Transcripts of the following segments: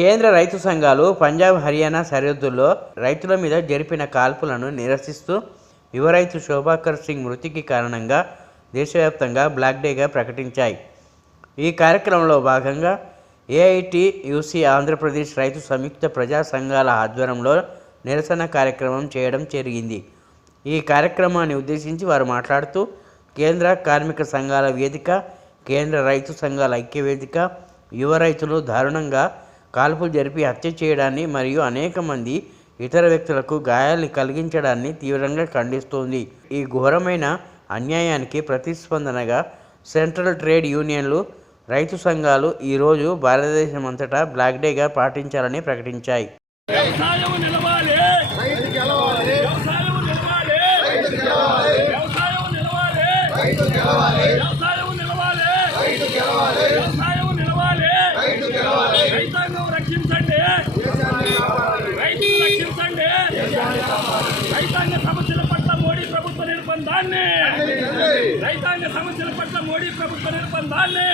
కేంద్ర రైతు సంఘాలు పంజాబ్ హర్యానా సరిహద్దుల్లో రైతుల మీద జరిపిన కాల్పులను నిరసిస్తూ యువ రైతు శోభాకర్ సింగ్ మృతికి కారణంగా దేశవ్యాప్తంగా బ్లాక్ డేగా ప్రకటించాయి. ఈ కార్యక్రమంలో భాగంగా ఏఐటి యూసీ ఆంధ్రప్రదేశ్ రైతు సంయుక్త ప్రజా సంఘాల ఆధ్వర్యంలో నిరసన కార్యక్రమం చేయడం జరిగింది. ఈ కార్యక్రమాన్ని ఉద్దేశించి వారు మాట్లాడుతూ కేంద్ర కార్మిక సంఘాల వేదిక కేంద్ర రైతు సంఘాల ఐక్య వేదిక యువ రైతులు దారుణంగా కాల్పులు జరిపి హత్య చేయడాన్ని మరియు అనేక మంది ఇతర వ్యక్తులకు గాయాలు కలిగించడాన్ని తీవ్రంగా ఖండిస్తోంది. ఈ ఘోరమైన అన్యాయానికి ప్రతిస్పందనగా సెంట్రల్ ట్రేడ్ యూనియన్లు రైతు సంఘాలు ఈరోజు భారతదేశం అంతటా బ్లాక్ డేగా పాటించాలని ప్రకటించాయి. వ్యవసాయం నిలవాలి రైతు గెలవాలి వ్యవసాయం నిలవాలి రైతు గెలవాలి వ్యవసాయం నిలవాలి రైతు గెలవాలి వ్యవసాయం నిలవాలి రైతు గెలవాలి వ్యవసాయం నిలవాలి రైతు గెలవాలి రైతాంగం రక్షించండి రైతులు రక్షించండి రైతాంగ సమస్యల పట్ల మోడీ ప్రభుత్వ నిర్బంధాన్ని రైతాంగ సమస్యల పట్ల మోడీ ప్రభుత్వ నిర్బంధాన్ని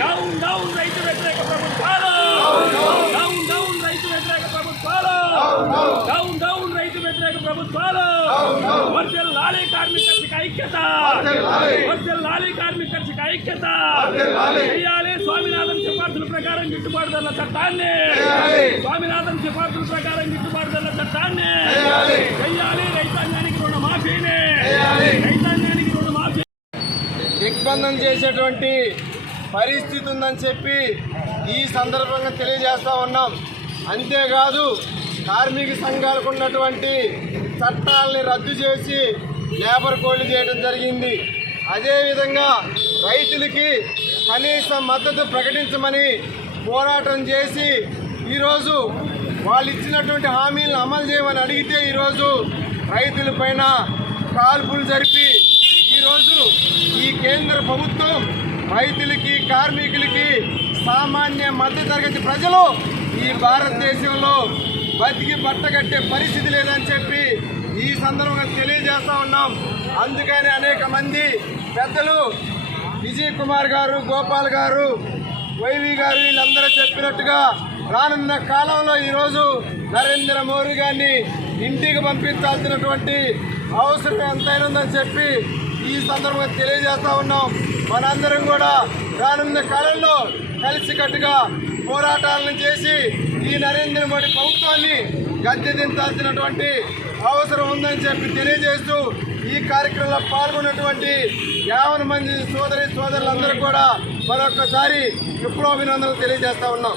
డౌన్ డౌన్ రైతు వ్యతిరేక ప్రభుత్వాలు. డౌన్ డౌన్ రైతు వ్యతిరేక ప్రభుత్వాలు. Down down. రైతు వ్యతిరేక ప్రభుత్వాలు. వర్జల్ లాలీ కార్మిక కక్షికి ఐక్యత. వర్జల్ లాలీ. కార్మిక కక్షికి ఐక్యత. చేయాలి స్వామినాథన్ సిఫార్సుల ప్రకారం గిట్టుబాటు ధరల చట్టాన్ని స్వామినాథన్ సిఫార్సుల ప్రకారం గిట్టుబాటు ధరల చట్టాన్ని చెయ్యాలి దిగ్బంధం చేసేటువంటి పరిస్థితి ఉందని చెప్పి ఈ సందర్భంగా తెలియజేస్తా ఉన్నాం. అంతేకాదు కార్మిక సంఘాలకు ఉన్నటువంటి చట్టాలని రద్దు చేసి లేబర్ కోడ్లు చేయడం జరిగింది. అదేవిధంగా రైతులకి కనీస మద్దతు ప్రకటించమని పోరాటం చేసి ఈరోజు వాళ్ళు ఇచ్చినటువంటి హామీలను అమలు చేయమని అడిగితే ఈరోజు రైతుల పైన కాల్పులు జరిపి ఈరోజు ఈ కేంద్ర ప్రభుత్వం రైతులకి కార్మికులకి సామాన్య మధ్యతరగతి ప్రజలు ఈ భారతదేశంలో బతికి బట్టగట్టే పరిస్థితి లేదని చెప్పి ఈ సందర్భంగా తెలియజేస్తూ ఉన్నాం. అందుకని అనేక మంది పెద్దలు విజయ్ కుమార్ గారు గోపాల్ గారు వైవి గారు వీళ్ళందరూ చెప్పినట్టుగా రానున్న కాలంలో ఈరోజు నరేంద్ర మోడీ గారిని ఇంటికి పంపించాల్సినటువంటి అవసరం ఎంతైనా ఉందని చెప్పి ఈ సందర్భంగా తెలియజేస్తా ఉన్నాం. మనందరం కూడా రానున్న కాలంలో కలిసికట్టుగా పోరాటాలను చేసి ఈ నరేంద్ర మోడీ ప్రభుత్వాన్ని గద్దె దించాల్సినటువంటి అవసరం ఉందని చెప్పి తెలియజేస్తూ ఈ కార్యక్రమంలో పాల్గొన్నటువంటి యావన మంది సోదరి సోదరులందరూ కూడా మరొకసారి విప్లవాభినందనలు తెలియజేస్తా ఉన్నాం.